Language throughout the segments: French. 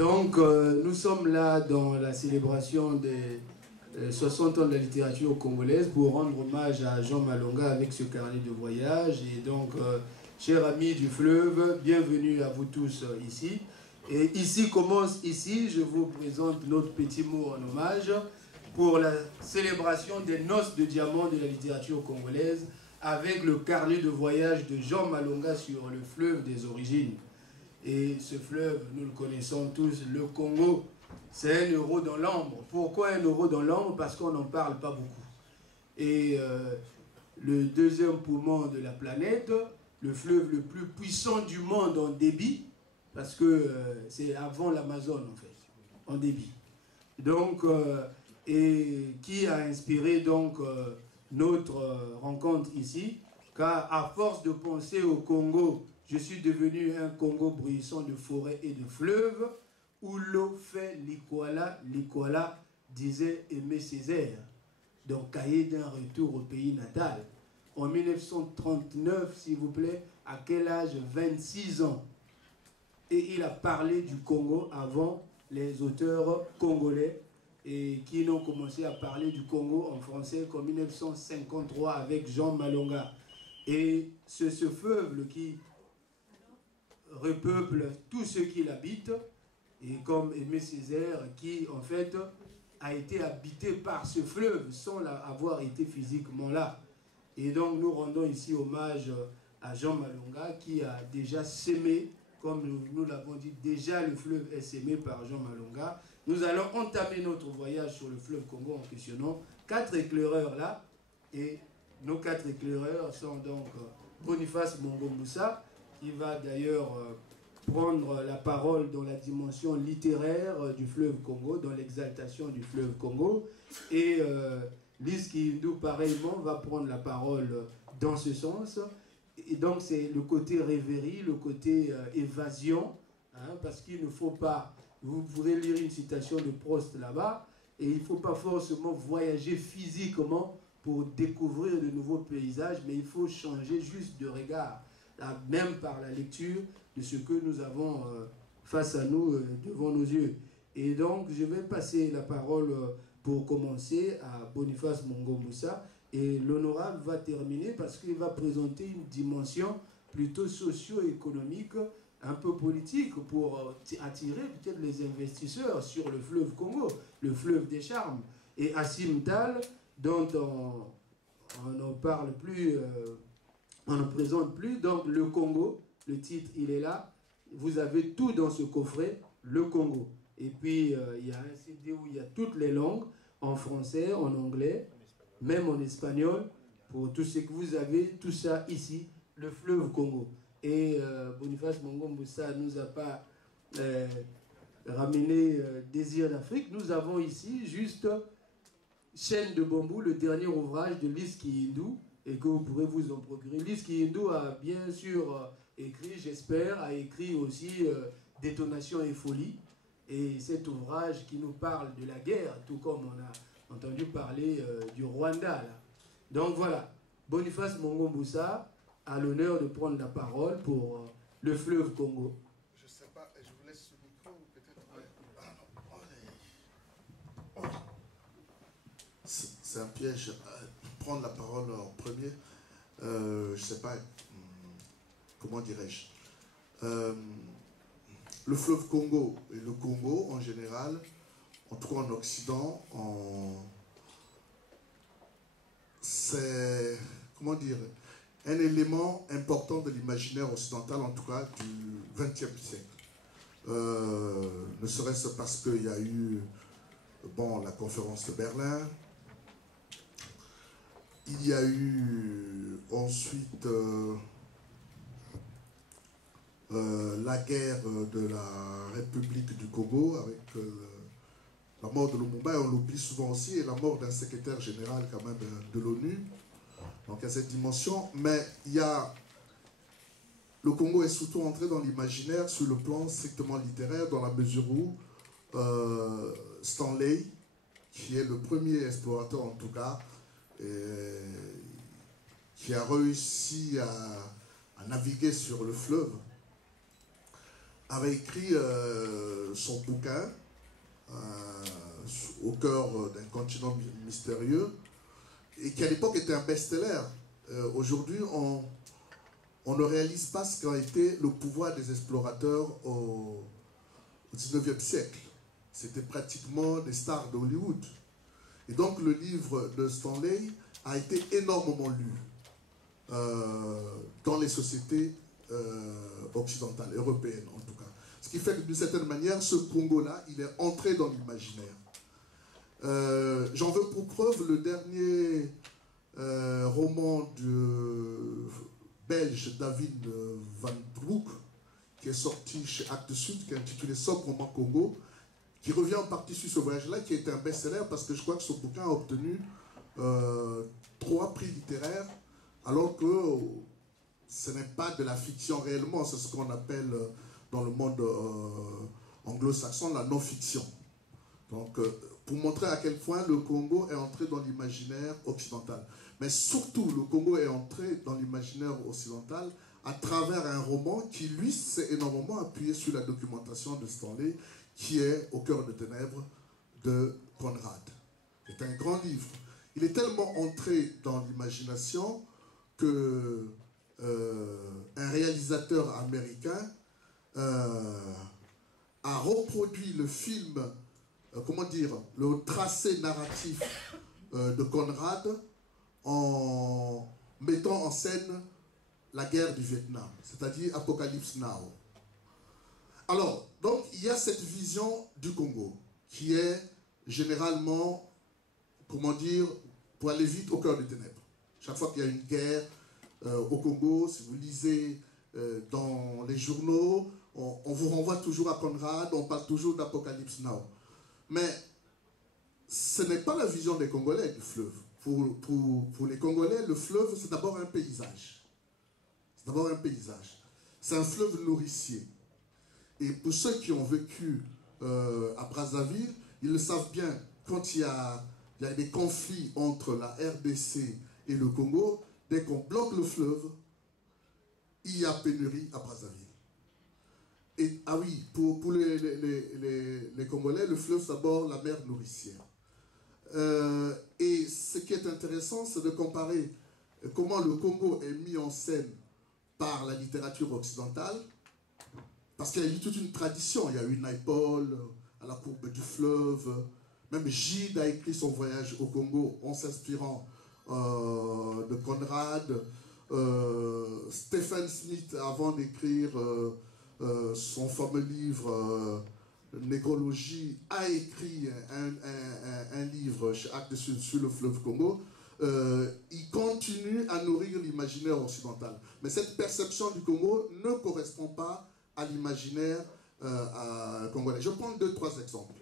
Donc, nous sommes là dans la célébration des 60 ans de la littérature congolaise pour rendre hommage à Jean Malonga avec ce carnet de voyage. Et donc, chers amis du fleuve, bienvenue à vous tous ici. Et ici commence, je vous présente notre petit mot en hommage pour la célébration des noces de diamant de la littérature congolaise avec le carnet de voyage de Jean Malonga sur le fleuve des origines. Et ce fleuve, nous le connaissons tous, le Congo, c'est un euro dans l'ambre. Pourquoi un euro dans l'ambre? Parce qu'on n'en parle pas beaucoup. Et le deuxième poumon de la planète, le fleuve le plus puissant du monde en débit, parce que c'est avant l'Amazone en fait, en débit. Donc, et qui a inspiré donc notre rencontre ici, car à force de penser au Congo, je suis devenu un Congo bruissant de forêts et de fleuves, où l'eau fait l'Ikoala, disait Aimé Césaire, donc cahier d'un retour au pays natal. En 1939, s'il vous plaît, à quel âge? 26 ans. Et il a parlé du Congo avant les auteurs congolais et qui n'ont commencé à parler du Congo en français qu'en 1953 avec Jean Malonga. Et ce fleuve qui repeuple tous ceux qui l'habitent, et comme Aimé Césaire qui en fait a été habité par ce fleuve sans avoir été physiquement là. Et donc nous rendons ici hommage à Jean Malonga qui a déjà sémé, comme nous l'avons dit, déjà le fleuve est sémé par Jean Malonga. Nous allons entamer notre voyage sur le fleuve Congo en questionnant 4 éclaireurs là, et nos 4 éclaireurs sont donc Boniface Mongombusa, qui va d'ailleurs prendre la parole dans la dimension littéraire du fleuve Congo, dans l'exaltation du fleuve Congo. Et Lise Kiyindou, pareillement, va prendre la parole dans ce sens. Et donc, c'est le côté rêverie, le côté évasion, hein, parce qu'il ne faut pas... Vous pourrez lire une citation de Prost là-bas, et il ne faut pas forcément voyager physiquement pour découvrir de nouveaux paysages, mais il faut changer juste de regard, même par la lecture de ce que nous avons face à nous, devant nos yeux. Et donc, je vais passer la parole pour commencer à Boniface Mongombusa, et l'honorable va terminer parce qu'il va présenter une dimension plutôt socio-économique, un peu politique, pour attirer peut-être les investisseurs sur le fleuve Congo, le fleuve des charmes. Et Assim Tal, dont on n'en parle plus, on ne présente plus, donc le Congo, le titre il est là, vous avez tout dans ce coffret, le Congo. Et puis il y a un CD où il y a toutes les langues, en français, en anglais, même en espagnol, pour tout ce que vous avez, tout ça ici, le fleuve Congo. Et Boniface Mongombusa ne nous a pas ramené Désir d'Afrique, nous avons ici juste Chaîne de bambou, le dernier ouvrage de Lise Kiyindou, et que vous pourrez vous en procurer. Lise Kiyindou a bien sûr écrit, j'espère, a écrit aussi Détonation et folie. Et cet ouvrage qui nous parle de la guerre, tout comme on a entendu parler du Rwanda. Là. Donc voilà, Boniface Mongombusa a l'honneur de prendre la parole pour le fleuve Congo. Je ne sais pas, je vous laisse le micro ou peut-être... C'est un piège. Prendre la parole en premier, je ne sais pas, comment dirais-je. Le fleuve Congo et le Congo en général, en tout cas en Occident, c'est, comment dire, un élément important de l'imaginaire occidental, en tout cas du XXe siècle. Ne serait-ce parce qu'il y a eu la conférence de Berlin. Il y a eu ensuite la guerre de la République du Congo avec la mort de Lumumba, et on l'oublie souvent aussi, et la mort d'un secrétaire général quand même de l'ONU. Donc il y a cette dimension, mais le Congo est surtout entré dans l'imaginaire sur le plan strictement littéraire, dans la mesure où Stanley, qui est le premier explorateur en tout cas, qui a réussi à naviguer sur le fleuve, avait écrit son bouquin, au cœur d'un continent mystérieux, et qui à l'époque était un best-seller. Aujourd'hui, on ne réalise pas ce qu'a été le pouvoir des explorateurs au XIXe siècle. C'était pratiquement des stars d'Hollywood. Et donc le livre de Stanley a été énormément lu dans les sociétés occidentales, européennes en tout cas. Ce qui fait que d'une certaine manière, ce Congo-là, il est entré dans l'imaginaire. J'en veux pour preuve le dernier roman de belge David Van Broek, qui est sorti chez Actes Sud, qui est intitulé Sobrement Congo, qui revient en partie sur ce voyage-là, qui a été un best-seller parce que je crois que ce bouquin a obtenu 3 prix littéraires, alors que ce n'est pas de la fiction réellement, c'est ce qu'on appelle dans le monde anglo-saxon la non-fiction. Donc, pour montrer à quel point le Congo est entré dans l'imaginaire occidental. Mais surtout, le Congo est entré dans l'imaginaire occidental à travers un roman qui, lui, s'est énormément appuyé sur la documentation de Stanley, qui est Au cœur des ténèbres de Conrad. C'est un grand livre. Il est tellement entré dans l'imagination que un réalisateur américain a reproduit le film, comment dire, le tracé narratif de Conrad en mettant en scène la guerre du Vietnam, c'est-à-dire Apocalypse Now. Alors, donc, il y a cette vision du Congo qui est généralement, comment dire, pour aller vite, au cœur des ténèbres. Chaque fois qu'il y a une guerre au Congo, si vous lisez dans les journaux, on vous renvoie toujours à Conrad, on parle toujours d'Apocalypse Now. Mais ce n'est pas la vision des Congolais du fleuve. Pour les Congolais, le fleuve, c'est d'abord un paysage. C'est d'abord un paysage. C'est un fleuve nourricier. Et pour ceux qui ont vécu à Brazzaville, ils le savent bien, quand il y a des conflits entre la RDC et le Congo, dès qu'on bloque le fleuve, il y a pénurie à Brazzaville. Et, ah oui, pour les Congolais, le fleuve, c'est d'abord la mer nourricière. Et ce qui est intéressant, c'est de comparer comment le Congo est mis en scène par la littérature occidentale, parce qu'il y a eu toute une tradition. Il y a eu Naipaul à la courbe du fleuve. Même Gide a écrit son voyage au Congo en s'inspirant de Conrad. Stephen Smith, avant d'écrire son fameux livre Négrologie, a écrit un livre chez Actes Sud sur le fleuve Congo. Il continue à nourrir l'imaginaire occidental. Mais cette perception du Congo ne correspond pas à l'imaginaire congolais. Je prends 2-3 exemples.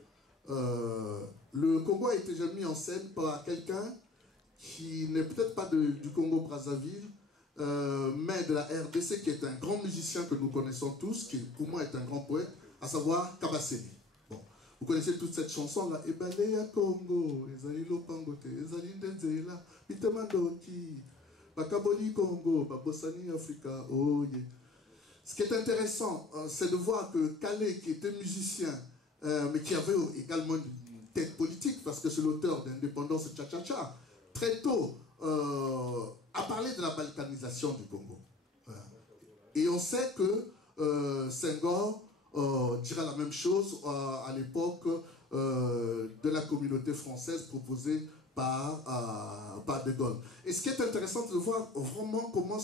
Le Congo a été déjà mis en scène par quelqu'un qui n'est peut-être pas du Congo-Brazzaville, mais de la RDC, qui est un grand musicien que nous connaissons tous, qui pour moi est un grand poète, à savoir Kabasséli. Bon, vous connaissez toute cette chanson-là. Ebalea Congo, Ezali Lopangote, Ezali Ndenzela, Bitemandoki, Bakaboli Congo, Babosani Africa, oh yeah. Ce qui est intéressant, c'est de voir que Calais, qui était musicien, mais qui avait également une tête politique, parce que c'est l'auteur d'Indépendance Tcha-Tcha-Tcha, très tôt a parlé de la balkanisation du Congo. Et on sait que Senghor dira la même chose à l'époque de la communauté française proposée par De Gaulle. Et ce qui est intéressant, c'est de voir vraiment comment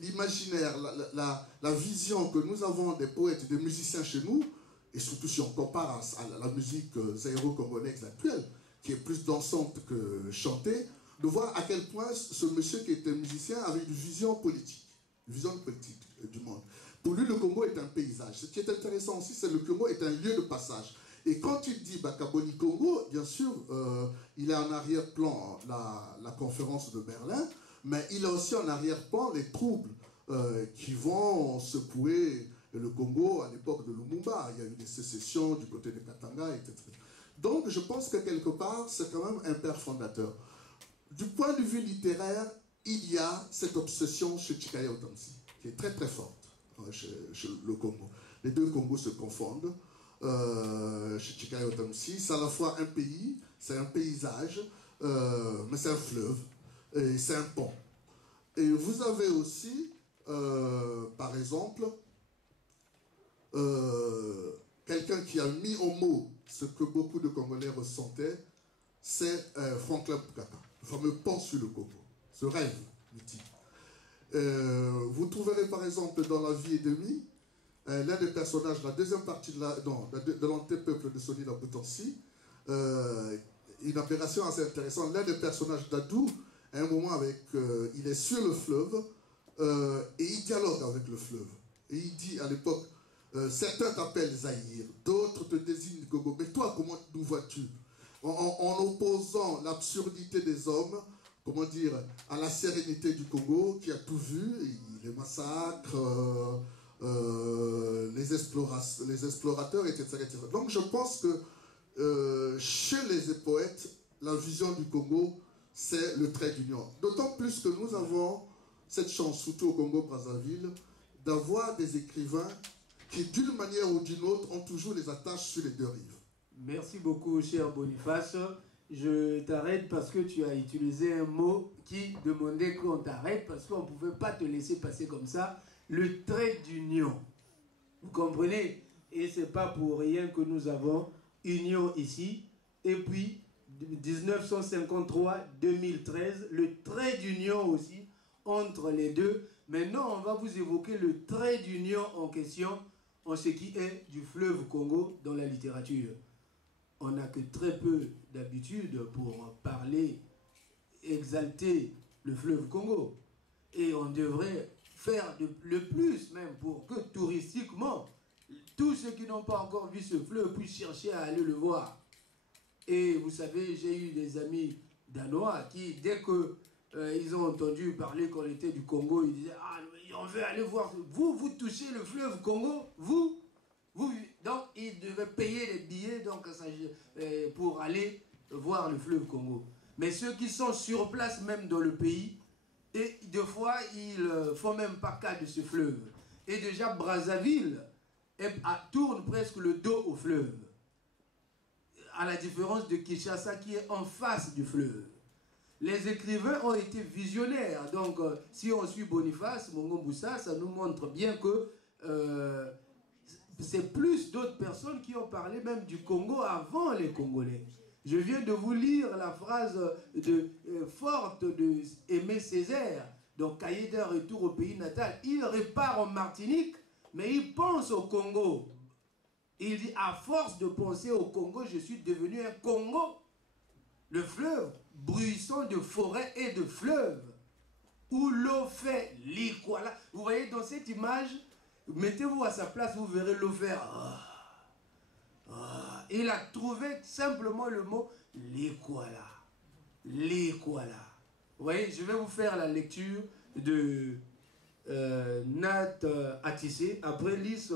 l'imaginaire, la vision que nous avons des poètes et des musiciens chez nous, et surtout si on compare à la musique zaïro-congolaise actuelle, qui est plus dansante que chantée, de voir à quel point ce monsieur qui était musicien avait une vision politique du monde. Pour lui, le Congo est un paysage. Ce qui est intéressant aussi, c'est que le Congo est un lieu de passage. Et quand il dit Bakaboli Congo, bien sûr, il a en arrière-plan la conférence de Berlin, mais il a aussi en arrière-plan les troubles qui vont secouer le Congo à l'époque de Lumumba. Il y a eu des sécessions du côté de Katanga, etc. Donc je pense que quelque part, c'est quand même un père fondateur. Du point de vue littéraire, il y a cette obsession chez Chikaya Otamsi, qui est très très forte chez le Congo. Les deux Congos se confondent. chez Chicaya Utansi. C'est à la fois un pays, c'est un paysage, mais c'est un fleuve, et c'est un pont. Et vous avez aussi, par exemple, quelqu'un qui a mis en mots ce que beaucoup de Congolais ressentaient, c'est Franklin Mpukata, le fameux pont sur le Congo, ce rêve mythique. Vous trouverez par exemple dans La vie et demie, l'un des personnages, la deuxième partie de l'antépeuple de Soni Labutansi, une opération assez intéressante. L'un des personnages d'Adou, à un moment, il est sur le fleuve et il dialogue avec le fleuve. Et il dit à l'époque, certains t'appellent Zaïre, d'autres te désignent Gogo, mais toi, comment nous vois-tu? En opposant l'absurdité des hommes, comment dire, à la sérénité du Congo, qui a tout vu, les massacres, les explorateurs, etc., etc. Donc je pense que chez les poètes, la vision du Congo, c'est le trait d'union. D'autant plus que nous avons cette chance, surtout au Congo-Brazzaville, d'avoir des écrivains qui, d'une manière ou d'une autre, ont toujours les attaches sur les deux rives. Merci beaucoup, cher Boniface. Je t'arrête parce que tu as utilisé un mot qui demandait qu'on t'arrête parce qu'on ne pouvait pas te laisser passer comme ça. Le trait d'union. Vous comprenez? Et ce n'est pas pour rien que nous avons union ici. Et puis, 1953-2013, le trait d'union aussi entre les deux. Maintenant, on va vous évoquer le trait d'union en question en ce qui est du fleuve Congo dans la littérature. On n'a que très peu d'habitude pour parler, exalter le fleuve Congo. Et on devrait faire le plus même pour que touristiquement, tous ceux qui n'ont pas encore vu ce fleuve puissent chercher à aller le voir. Et vous savez, j'ai eu des amis danois qui, dès que ils ont entendu parler qu'on était du Congo, ils disaient « Ah, on veut aller voir. Vous touchez le fleuve Congo, vous. Donc, ils devaient payer les billets pour aller voir le fleuve Congo. Mais ceux qui sont sur place, même dans le pays, et des fois, ils ne font même pas cas de ce fleuve. Et déjà, Brazzaville tourne presque le dos au fleuve. À la différence de Kinshasa qui est en face du fleuve. Les écrivains ont été visionnaires. Donc, si on suit Boniface, Mongo Moussa, ça nous montre bien que c'est plus d'autres personnes qui ont parlé même du Congo avant les Congolais. Je viens de vous lire la phrase forte de Aimé Césaire, donc cahier d'un retour au pays natal. Il repart en Martinique, mais il pense au Congo. Il dit, à force de penser au Congo, je suis devenu un Congo. Le fleuve, bruissant de forêts et de fleuves, où l'eau fait l'Ikwala. Vous voyez dans cette image, mettez-vous à sa place, vous verrez l'eau faire. Il a trouvé simplement le mot l'Ikwala. L'Ikwala. Vous voyez, je vais vous faire la lecture de Nat Atissé. Après, Lys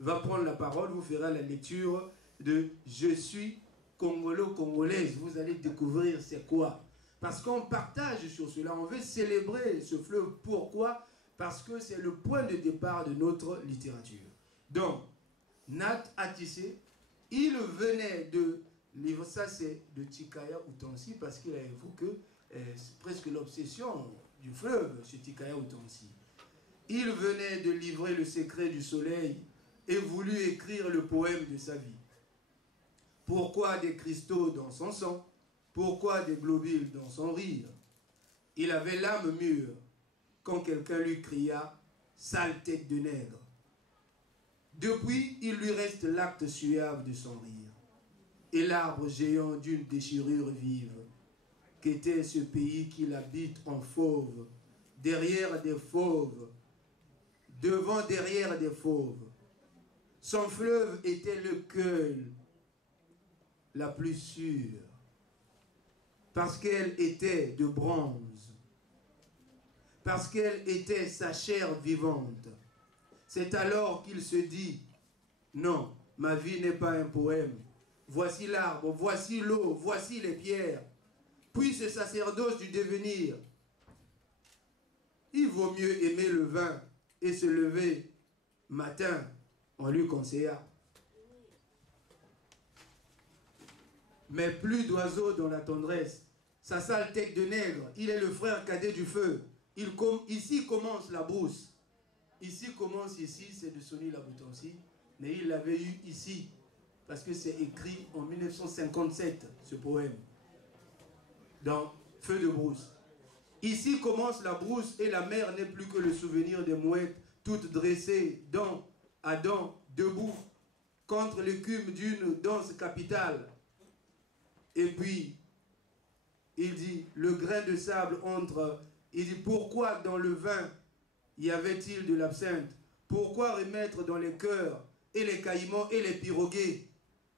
va prendre la parole, vous ferez la lecture de Je suis congolo-congolaise. Vous allez découvrir c'est quoi. Parce qu'on partage sur cela, on veut célébrer ce fleuve. Pourquoi? Parce que c'est le point de départ de notre littérature. Donc, Nat Atissé, il venait de livre, ça c'est de Chicaya Utansi, parce qu'il a évoqué presque l'obsession du fleuve chez Chicaya Utansi. Il venait de livrer le secret du soleil et voulut écrire le poème de sa vie. Pourquoi des cristaux dans son sang? Pourquoi des globules dans son rire? Il avait l'âme mûre quand quelqu'un lui cria « sale tête de nègre ». Depuis, il lui reste l'acte suave de son rire et l'arbre géant d'une déchirure vive, qu'était ce pays qu'il habite en fauve, derrière des fauves, devant derrière des fauves. Son fleuve était le Keul, la plus sûre, parce qu'elle était de bronze, parce qu'elle était sa chair vivante. C'est alors qu'il se dit, non, ma vie n'est pas un poème. Voici l'arbre, voici l'eau, voici les pierres, puis ce sacerdoce du devenir. Il vaut mieux aimer le vin et se lever matin, on lui conseilla. mais plus d'oiseaux dans la tendresse. Sa sale tête de nègre, il est le frère cadet du feu. Ici commence la brousse. Ici commence, ici, c'est de Sonny Laboutansi, mais il l'avait eu ici, parce que c'est écrit en 1957, ce poème, dans Feu de brousse. Ici commence la brousse et la mer n'est plus que le souvenir des mouettes, toutes dressées, dents à dents, debout, contre l'écume d'une danse capitale. Et puis, il dit, le grain de sable entre... Il dit, pourquoi dans le vin y avait-il de l'absinthe? Pourquoi remettre dans les cœurs et les caïmans et les pirogues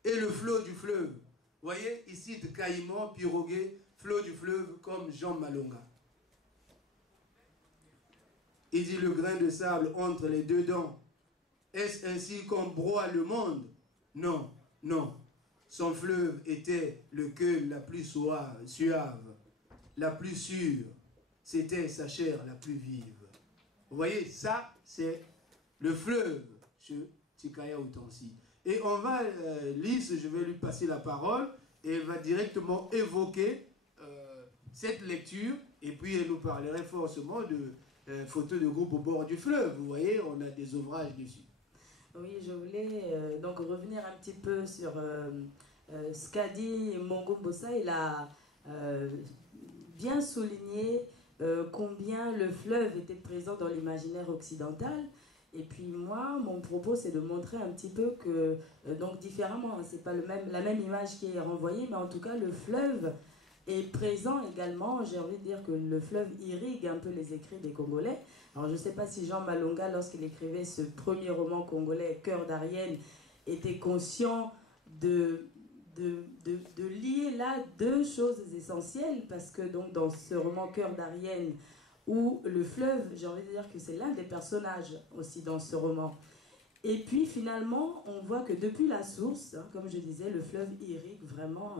et le flot du fleuve? Vous voyez, ici, de caïmans, pirogues, flot du fleuve, comme Jean Malonga. Il dit, le grain de sable entre les deux dents. Est-ce ainsi qu'on broie le monde? Non, non. Son fleuve était le queue la plus suave, la plus sûre. C'était sa chair la plus vive. Vous voyez, ça, c'est le fleuve chez Tikaya Outansi. Et on va, Lys, je vais lui passer la parole, et elle va directement évoquer cette lecture, et puis elle nous parlerait forcément de photos de groupe au bord du fleuve. Vous voyez, on a des ouvrages dessus. Oui, je voulais donc revenir un petit peu sur ce qu'a dit Mongo Mbossa. Il a bien souligné combien le fleuve était présent dans l'imaginaire occidental. Et puis moi, mon propos, c'est de montrer un petit peu que, donc différemment, c'est pas la même image qui est renvoyée, mais en tout cas, le fleuve est présent également. J'ai envie de dire que le fleuve irrigue un peu les écrits des Congolais. Alors je ne sais pas si Jean Malonga, lorsqu'il écrivait ce premier roman congolais, Cœur d'Arienne, était conscient de lier là deux choses essentielles, parce que donc dans ce roman Cœur d'Arienne, où le fleuve, j'ai envie de dire que c'est l'un des personnages aussi dans ce roman. Et puis finalement, on voit que depuis la source, hein, comme je disais, le fleuve irrigue vraiment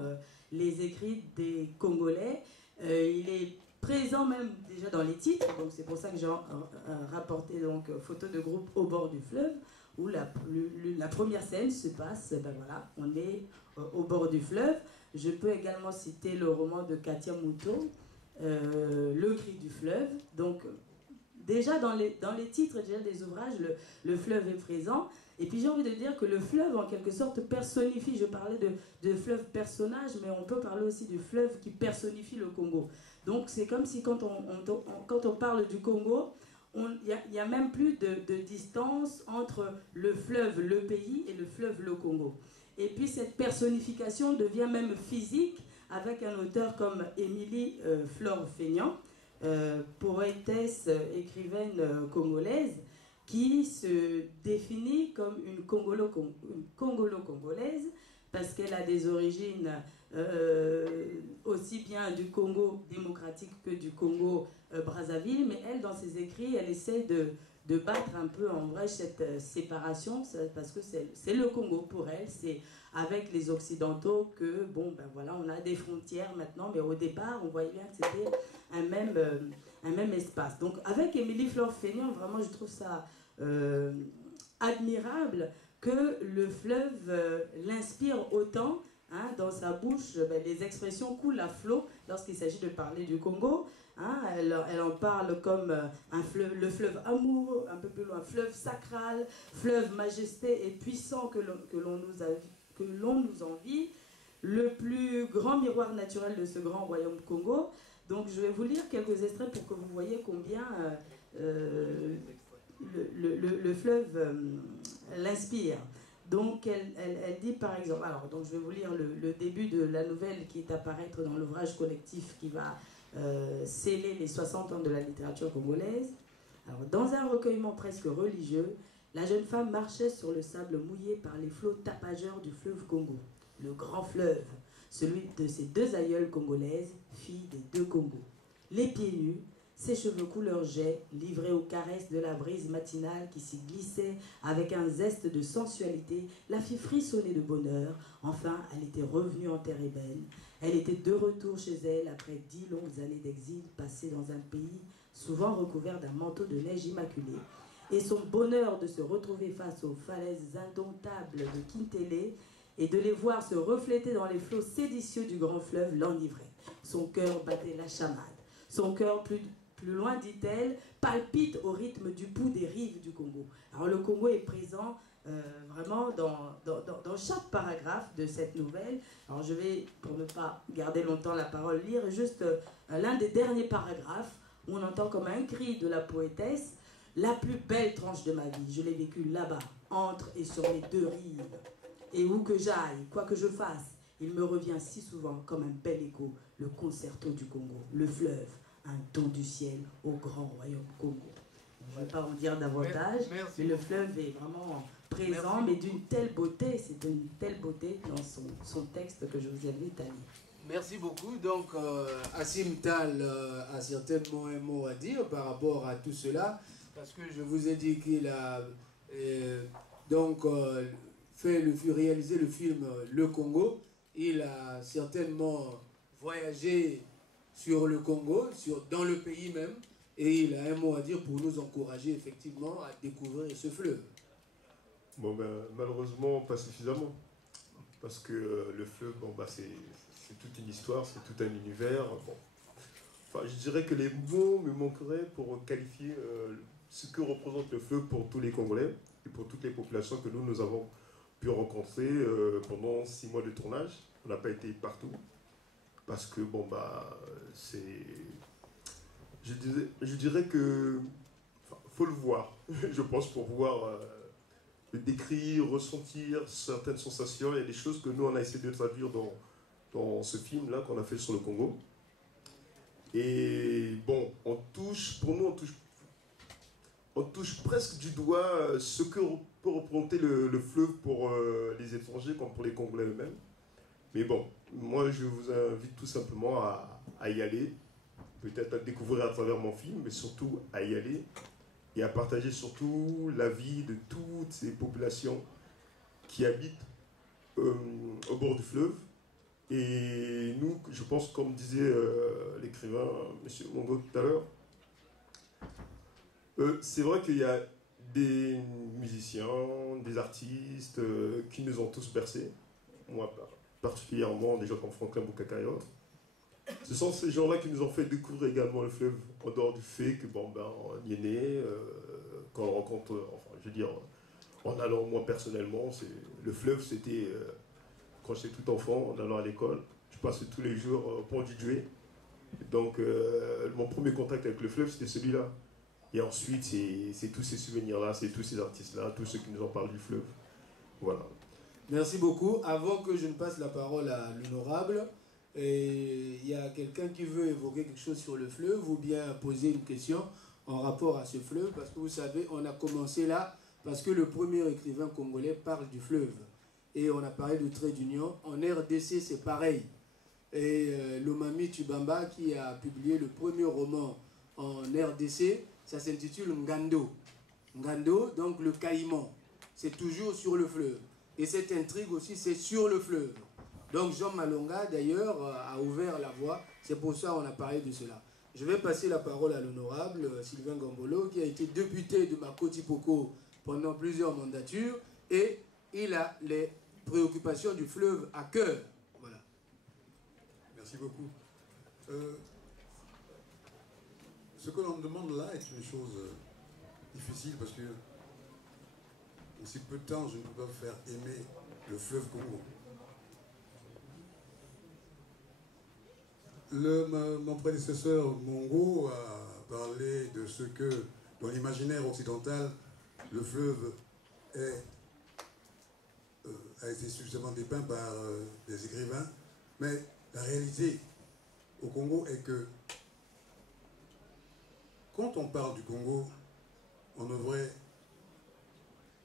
les écrits des Congolais. Il est présent même déjà dans les titres, donc c'est pour ça que j'ai rapporté donc photo de groupe au bord du fleuve, où la première scène se passe, ben voilà, on est au bord du fleuve. Je peux également citer le roman de Katia Mouto, Le cri du fleuve. Donc déjà dans les titres déjà des ouvrages, le fleuve est présent. Et puis j'ai envie de dire que le fleuve en quelque sorte personnifie, je parlais de fleuve personnage, mais on peut parler aussi du fleuve qui le Congo. Donc c'est comme si quand on parle du Congo, il y a même plus de distance entre le fleuve, le pays, et le fleuve, le Congo. Et puis cette personnification devient même physique avec un auteur comme Émilie Flore Feignan, poétesse, écrivaine congolaise, qui se définit comme une congolo-congolaise, parce qu'elle a des origines aussi bien du Congo démocratique que du Congo Brazzaville, mais elle, dans ses écrits, elle essaie de battre un peu en brèche cette séparation, parce que c'est le Congo pour elle, c'est avec les Occidentaux que, bon, ben voilà, on a des frontières maintenant, mais au départ, on voyait bien que c'était un même espace. Donc, avec Émilie Flore Feignan, vraiment, je trouve ça admirable que le fleuve l'inspire autant. Hein, dans sa bouche, ben, les expressions coulent à flot lorsqu'il s'agit de parler du Congo. Hein, elle en parle comme le fleuve amour, un peu plus loin, fleuve sacral, fleuve majesté et puissant que l'on nous envie, le plus grand miroir naturel de ce grand royaume Congo. Donc je vais vous lire quelques extraits pour que vous voyez combien le fleuve l'inspire. Donc elle dit par exemple, alors donc je vais vous lire le début de la nouvelle qui est à paraître dans l'ouvrage collectif qui va sceller les 60 ans de la littérature congolaise. Alors, dans un recueillement presque religieux, la jeune femme marchait sur le sable mouillé par les flots tapageurs du fleuve Congo, le grand fleuve, celui de ses deux aïeules congolaises, filles des deux Congos. Les pieds nus, ses cheveux couleur jet, livrés aux caresses de la brise matinale qui s'y glissait avec un zeste de sensualité, la fit frissonner de bonheur. Enfin, elle était revenue en terre ébène. Elle était de retour chez elle après 10 longues années d'exil passées dans un pays souvent recouvert d'un manteau de neige immaculé. Et son bonheur de se retrouver face aux falaises indomptables de Kintélé et de les voir se refléter dans les flots séditieux du grand fleuve l'enivrait. Son cœur battait la chamade. Son cœur, plus loin, dit-elle, palpite au rythme du pouls des rives du Congo. Alors le Congo est présent vraiment dans chaque paragraphe de cette nouvelle. Alors je vais, pour ne pas garder longtemps la parole, lire juste l'un des derniers paragraphes où on entend comme un cri de la poétesse « La plus belle tranche de ma vie, je l'ai vécue là-bas, entre et sur les deux rives. Et où que j'aille, quoi que je fasse, il me revient si souvent comme un bel écho, le concerto du Congo, le fleuve, un don du ciel au grand royaume Congo. » Je ne vais pas en dire davantage, mais le fleuve est vraiment présent, mais d'une telle beauté, c'est d'une telle beauté dans son texte que je vous invite à lire. Merci beaucoup. Donc, Assim Tal a certainement un mot à dire par rapport à tout cela, parce que je vous ai dit qu'il a réalisé le film Le Congo. Il a certainement voyagé sur le Congo, dans le pays même, et il a un mot à dire pour nous encourager effectivement à découvrir ce fleuve. Bon, ben, malheureusement, pas suffisamment. Parce que le fleuve, bon, bah, c'est toute une histoire, c'est tout un univers. Bon. Enfin, je dirais que les mots me manqueraient pour qualifier ce que représente le fleuve pour tous les Congolais et pour toutes les populations que nous avons pu rencontrer pendant 6 mois de tournage. On n'a pas été partout. Parce que, bon, bah, c'est... Je dirais que... Enfin, faut le voir, je pense, pour pouvoir le décrire, ressentir certaines sensations. Il y a des choses que nous, on a essayé de traduire dans ce film-là qu'on a fait sur le Congo. Et bon, pour nous, on touche presque du doigt ce que peut représenter le fleuve pour les étrangers comme pour les Congolais eux-mêmes. Mais bon, moi je vous invite tout simplement à y aller, peut-être à découvrir à travers mon film, mais surtout à y aller et à partager surtout la vie de toutes ces populations qui habitent au bord du fleuve. Et nous, je pense, comme disait l'écrivain M. Mongo tout à l'heure, c'est vrai qu'il y a des musiciens, des artistes qui nous ont tous bercés. Moi, particulièrement des gens comme Franklin Boukaka et autres. Ce sont ces gens-là qui nous ont fait découvrir également le fleuve, en dehors du fait que, bon, ben, on y est né, quand on rencontre, enfin, je veux dire, en allant, moi personnellement, le fleuve, c'était, quand j'étais tout enfant, en allant à l'école, je passais tous les jours au pont du Djoué. Donc, mon premier contact avec le fleuve, c'était celui-là. Et ensuite, c'est tous ces souvenirs-là, c'est tous ces artistes-là, tous ceux qui nous ont parlé du fleuve. Voilà. Merci beaucoup. Avant que je ne passe la parole à l'honorable, il y a quelqu'un qui veut évoquer quelque chose sur le fleuve ou bien poser une question en rapport à ce fleuve, parce que vous savez, on a commencé là parce que le premier écrivain congolais parle du fleuve. Et on a parlé de trait d'union. En RDC, c'est pareil. Et Lomami Tubamba, qui a publié le premier roman en RDC, ça s'intitule Ngando. Ngando, donc le caïman. C'est toujours sur le fleuve. Et cette intrigue aussi, c'est sur le fleuve. Donc Jean Malonga, d'ailleurs, a ouvert la voie. C'est pour ça qu'on a parlé de cela. Je vais passer la parole à l'honorable Sylvain Gambolo, qui a été député de Makoti Poko pendant plusieurs mandatures. Et il a les préoccupations du fleuve à cœur. Voilà. Merci beaucoup. Ce que l'on demande là est une chose difficile parce que en si peu de temps, je ne peux pas faire aimer le fleuve Congo. Mon prédécesseur Mongo a parlé de ce que, dans l'imaginaire occidental, le fleuve a été suffisamment dépeint par des écrivains, mais la réalité au Congo est que quand on parle du Congo, on devrait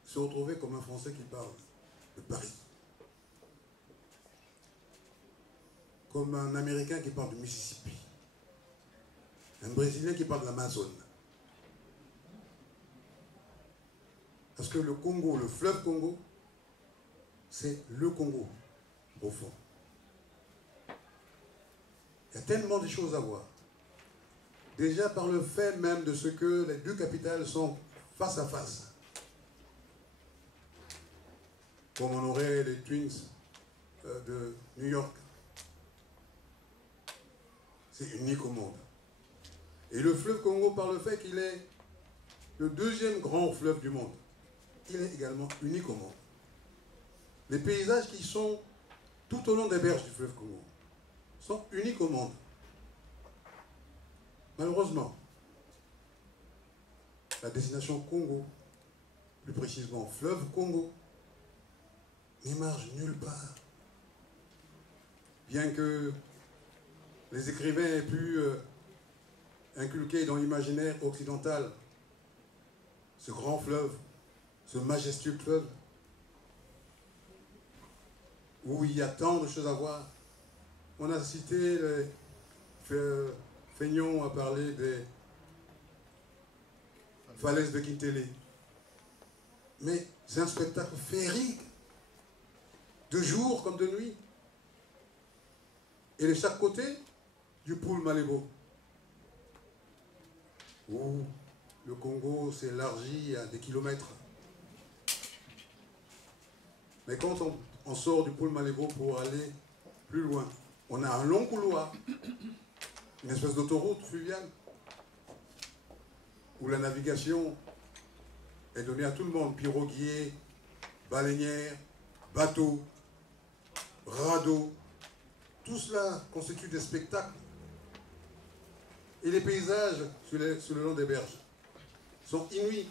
se retrouver comme un Français qui parle de Paris, comme un Américain qui parle du Mississippi, un Brésilien qui parle de l'Amazone. Parce que le Congo, le fleuve Congo, c'est le Congo, au fond. Il y a tellement de choses à voir. Déjà par le fait même de ce que les deux capitales sont face à face. Comme on aurait les Twins de New York. C'est unique au monde. Et le fleuve Congo, par le fait qu'il est le deuxième grand fleuve du monde, il est également unique au monde. Les paysages qui sont tout au long des berges du fleuve Congo sont uniques au monde. Malheureusement, la destination Congo, plus précisément fleuve Congo, n'émerge nulle part. Bien que les écrivains aient pu inculquer dans l'imaginaire occidental ce grand fleuve, ce majestueux fleuve, où il y a tant de choses à voir. On a cité, Feignon a parlé des falaises de Kintélé. Mais c'est un spectacle féerique, de jour comme de nuit. Et de chaque côté, du Poul Malébo, où le Congo s'élargit à des kilomètres. Mais quand on sort du Poul Malébo pour aller plus loin, on a un long couloir, une espèce d'autoroute fluviale, où la navigation est donnée à tout le monde, piroguiers, baleinières, bateaux, radeaux. Tout cela constitue des spectacles. Et les paysages sur le long des berges sont inouïs.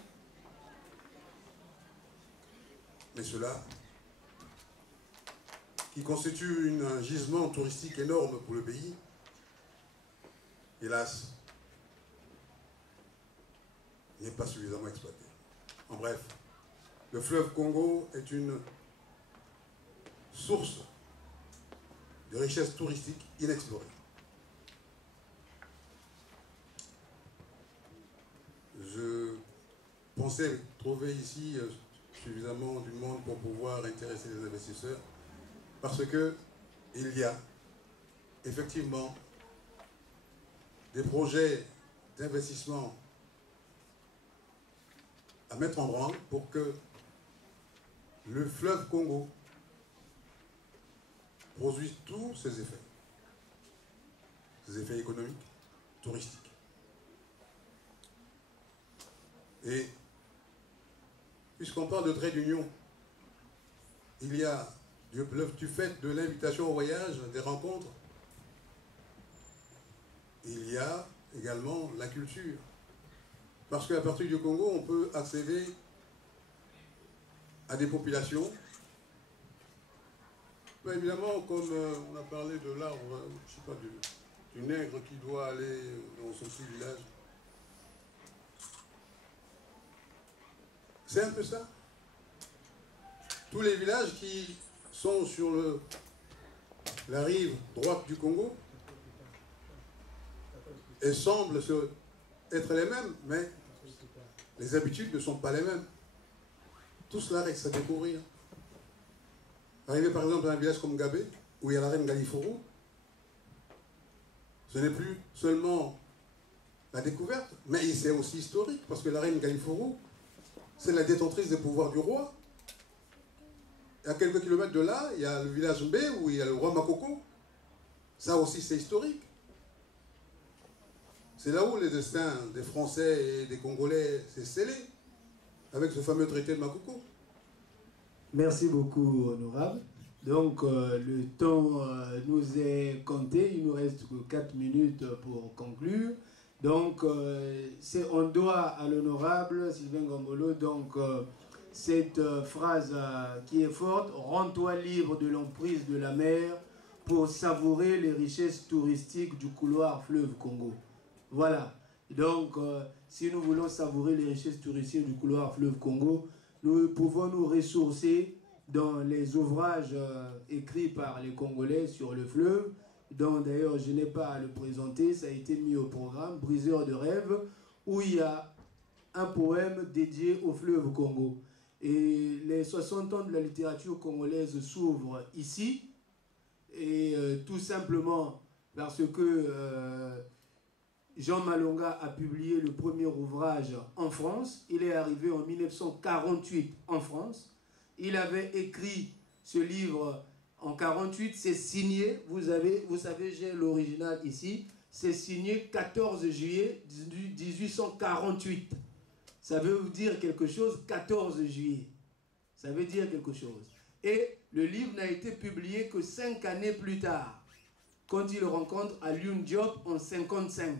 Mais cela, qui constitue un gisement touristique énorme pour le pays, hélas, n'est pas suffisamment exploité. En bref, le fleuve Congo est une source de richesse touristique inexplorée. Je pensais trouver ici suffisamment du monde pour pouvoir intéresser les investisseurs, parce que il y a effectivement des projets d'investissement à mettre en branle pour que le fleuve Congo produise tous ses effets économiques, touristiques. Et puisqu'on parle de trait d'union, il y a du fait de l'invitation au voyage, des rencontres, il y a également la culture. Parce qu'à partir du Congo, on peut accéder à des populations. Ben évidemment, comme on a parlé de l'arbre, je ne sais pas, du nègre qui doit aller dans son petit village. C'est un peu ça. Tous les villages qui sont sur la rive droite du Congo et semblent être les mêmes, mais les habitudes ne sont pas les mêmes. Tout cela reste à découvrir. Arriver par exemple à un village comme Gabé, où il y a la reine Galiforo, ce n'est plus seulement la découverte, mais c'est aussi historique, parce que la reine Galiforo, c'est la détentrice des pouvoirs du roi. Et à quelques kilomètres de là, il y a le village Mbé, où il y a le roi Makoko. Ça aussi, c'est historique. C'est là où le destin des Français et des Congolais s'est scellé, avec ce fameux traité de Makoko. Merci beaucoup, honorable. Donc, le temps nous est compté. Il nous reste que 4 minutes pour conclure. Donc, on doit à l'honorable Sylvain Gombolo cette phrase qui est forte: « Rends-toi libre de l'emprise de la mer pour savourer les richesses touristiques du couloir fleuve Congo. » Voilà. Donc, si nous voulons savourer les richesses touristiques du couloir fleuve Congo, nous pouvons nous ressourcer dans les ouvrages écrits par les Congolais sur le fleuve, dont d'ailleurs je n'ai pas à le présenter, ça a été mis au programme, Briseur de rêves, où il y a un poème dédié au fleuve Congo. Et les 60 ans de la littérature congolaise s'ouvrent ici, et tout simplement parce que Jean Malonga a publié le premier ouvrage en France. Il est arrivé en 1948 en France. Il avait écrit ce livre En 48, c'est signé, vous savez, j'ai l'original ici, c'est signé 14 juillet 1848. Ça veut vous dire quelque chose, 14 juillet. Ça veut dire quelque chose. Et le livre n'a été publié que 5 années plus tard, quand il rencontre Alioune Diop en 55.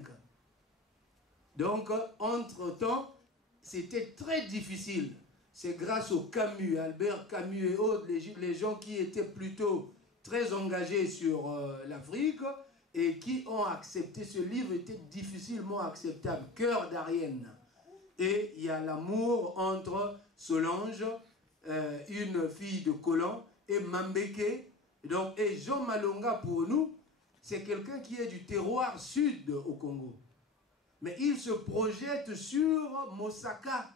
Donc, entre-temps, c'était très difficile. C'est grâce au Camus, Albert Camus et autres, les gens qui étaient plutôt très engagés sur l'Afrique et qui ont accepté ce livre, était difficilement acceptable. Cœur d'Arienne. Et il y a l'amour entre Solange, une fille de Colomb, et Mambeke. Donc, et Jean Malonga, pour nous, c'est quelqu'un qui est du terroir sud au Congo. Mais il se projette sur Mosaka,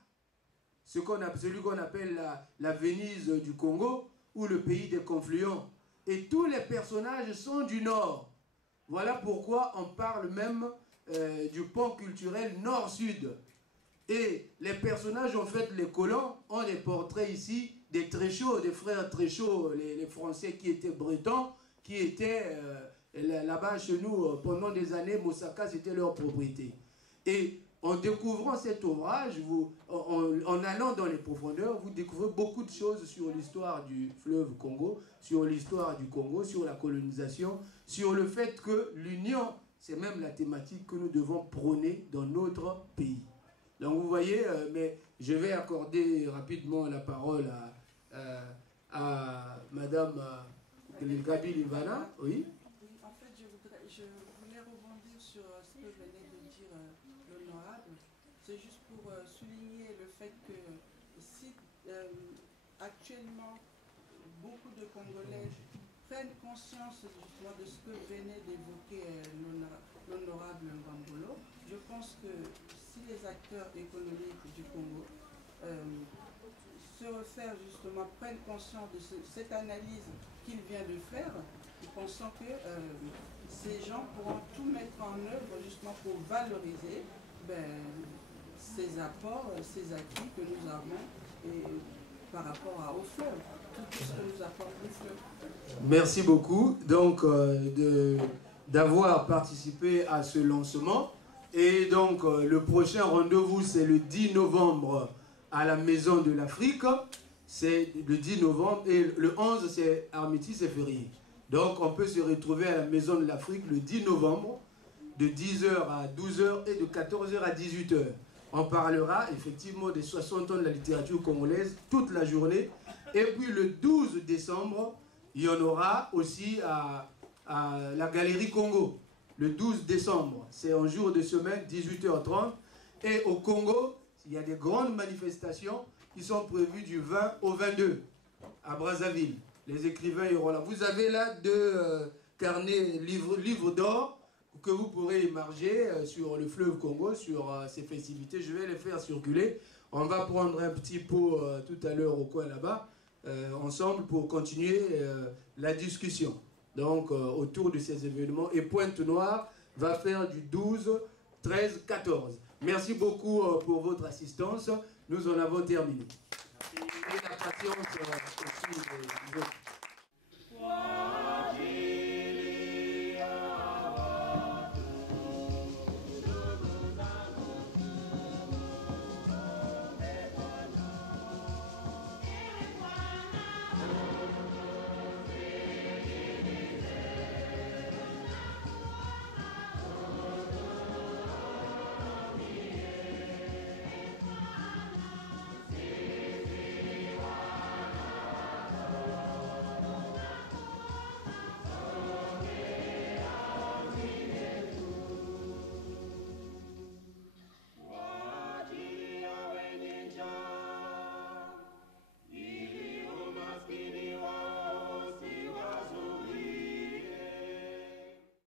celui qu'on appelle la Venise du Congo, ou le pays des confluents. Et tous les personnages sont du Nord. Voilà pourquoi on parle même du pont culturel Nord-Sud. Et les personnages, en fait, les colons, ont des portraits ici des Tréchaux, des frères Tréchaux, les Français qui étaient bretons, qui étaient là-bas chez nous pendant des années. Mosaka, c'était leur propriété. Et en découvrant cet ouvrage, en allant dans les profondeurs, vous découvrez beaucoup de choses sur l'histoire du fleuve Congo, sur l'histoire du Congo, sur la colonisation, sur le fait que l'union, c'est même la thématique que nous devons prôner dans notre pays. Donc vous voyez, mais je vais accorder rapidement la parole à Madame Gabi Livana. Oui. En fait, je voulais rebondir sur ce que venait de dire l'honorable. C'est juste pour souligner le fait que si actuellement beaucoup de Congolais prennent conscience justement de ce que venait d'évoquer l'honorable Mbambolo, je pense que si les acteurs économiques du Congo se refaire justement, prennent conscience de cette analyse qu'il vient de faire, nous pensons que ces gens pourront tout mettre en œuvre justement pour valoriser ces apports, ces acquis que nous avons et par rapport au fleuve, tout ce que nous apporte le fleuve. Merci beaucoup donc d'avoir participé à ce lancement. Et donc le prochain rendez-vous, c'est le 10 novembre à la Maison de l'Afrique. C'est le 10 novembre et le 11, c'est Armistice et férié. Donc on peut se retrouver à la Maison de l'Afrique le 10 novembre de 10h à 12h et de 14h à 18h. On parlera effectivement des 60 ans de la littérature congolaise toute la journée. Et puis le 12 décembre, il y en aura aussi à la Galerie Congo. Le 12 décembre, c'est un jour de semaine, 18h30. Et au Congo, il y a des grandes manifestations qui sont prévues du 20 au 22 à Brazzaville. Les écrivains iront là. Vous avez là deux carnets, livres d'or que vous pourrez émarger sur le fleuve Congo, sur ces festivités. Je vais les faire circuler. On va prendre un petit pot tout à l'heure au coin là-bas, ensemble pour continuer la discussion. Donc, autour de ces événements. Et Pointe-Noire va faire du 12, 13, 14. Merci beaucoup pour votre assistance. Nous en avons terminé. Et la patience aussi.